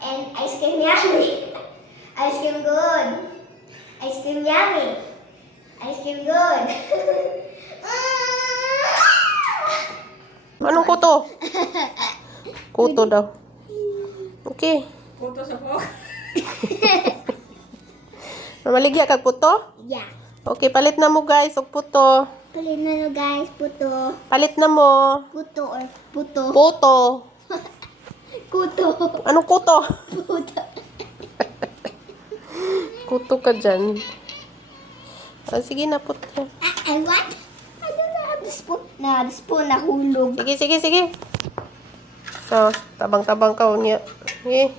And ice cream yummy. Ice cream good. Ice cream yummy. Ice cream good. Anong kuto? Kuto daw. Okay. Puto sa po. Mamaligya kag puto? Yeah. Okay, palit na mo guys og puto. Palit na no guys, puto. Palit na mo. Puto or puto. Puto. Kuto. Anong kuto? Puto. Kuto ka dyan. Ah, sige na puto. I what? I don't have the spoon. Na, the spoon nahulog. Sige. So, tabang-tabang ka unya. Okay.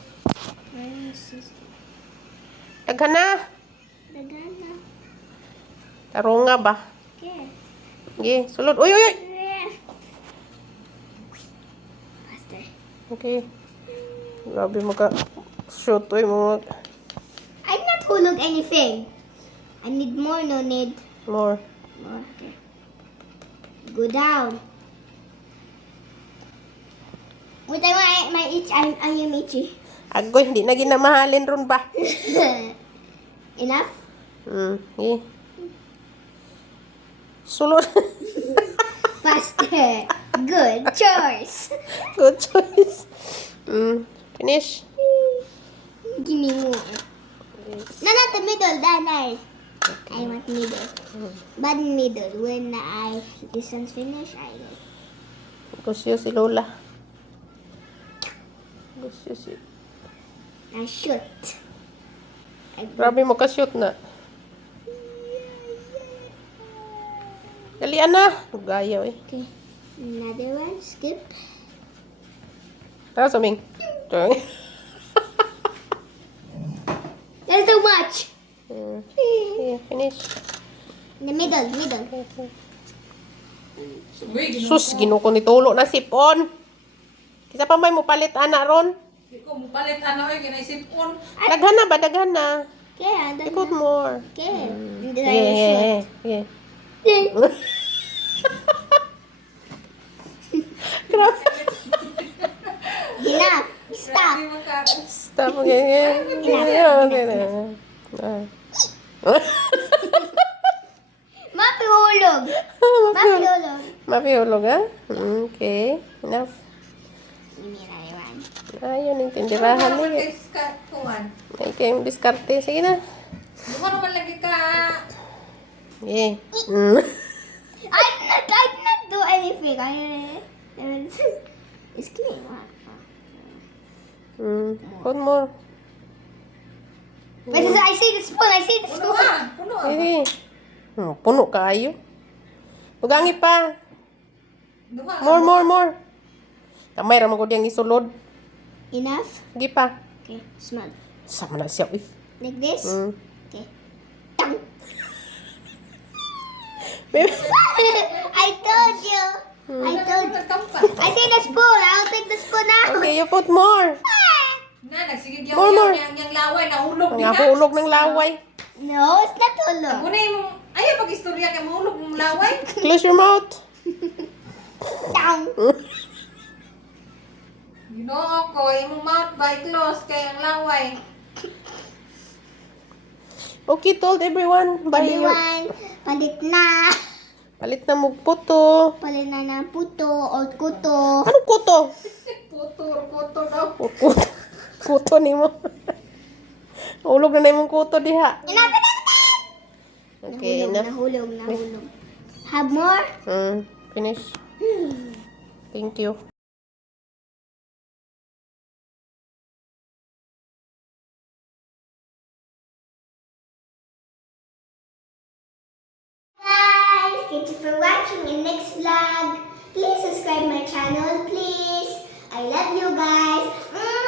Daghan na. Dagana. Tarunga ba? Okay. Sige, sulod. Uy! Faster. Okay. Grabe mo ka. Shoot, uy mo. I'm not hulog anything. I need more, no need. More. More, okay. Go down. Wait, I want my itch. I am itchy. Agoy, hindi na ginamahalin ron ba? Enough? Okay. Sulod. Faster. Good choice. Good choice. Finish. Give me more. No, not the middle. That I want middle. But middle. When this one's finished, I will. Gusyo si Lola. Gusyo si... I shoot. Grabe mo ka-shoot na. Dalian na. Gaya eh. Okay. Another one. Skip. Tara, Suming. That's too much. Okay, finish. In the middle. Sus, ginuko ni Tulo na sipon. Kisa pa may mupalit ana ron. Di ko mupalit ano ay ginaisipon. Daghan na ba? Daghan na. Okay, I don't Ikot know. more. Okay. And then I shoot. Yeah. Yeah. Grabe. Enough. Stop. Grabe mo ka. Stop. Okay. Mapihulog. Mapihulog, ha? Okay. Enough. Give me another one. Ayun, Ano intindirahan naman niya. kay Scott kuwan? May kayong diskarte. Sige na. Duha naman lagi ka. Okay. I did not do anything. It's clean. Put more. Wait, I see the spoon. Puno ah. Puno ah. Sige. Puno kayo. Ugangi pa. Duha. More. Kamay ramang ko diyang isulod. Enough? Sige pa. Okay, smell. Sama na siya. Uy. Like this? Okay. Tang. Baby. I told you. I see the spoon. I'll take the spoon now. Okay, you put more. Na nagsigig yang More. yang laway nahulog Ang diha. hulog ng laway. No, it's not hulog. Kunay mo. Ayaw pag-istorya kay mahulog ng laway. Close your mouth. Tang. Ginoo ko, imong mouth by close kay ang laway. Okay, told everyone. Bye. Everyone, palit na. Palit na mo puto. Palit na ng puto o kuto. Anong kuto? Puto daw. Kuto ni mo. Ulog na imong kuto diha. Enough. Okay, enough. Nahulog. Have more? Finish. Thank you. Guys, thank you for watching in next vlog. Please subscribe my channel, please. I love you guys. Mwah!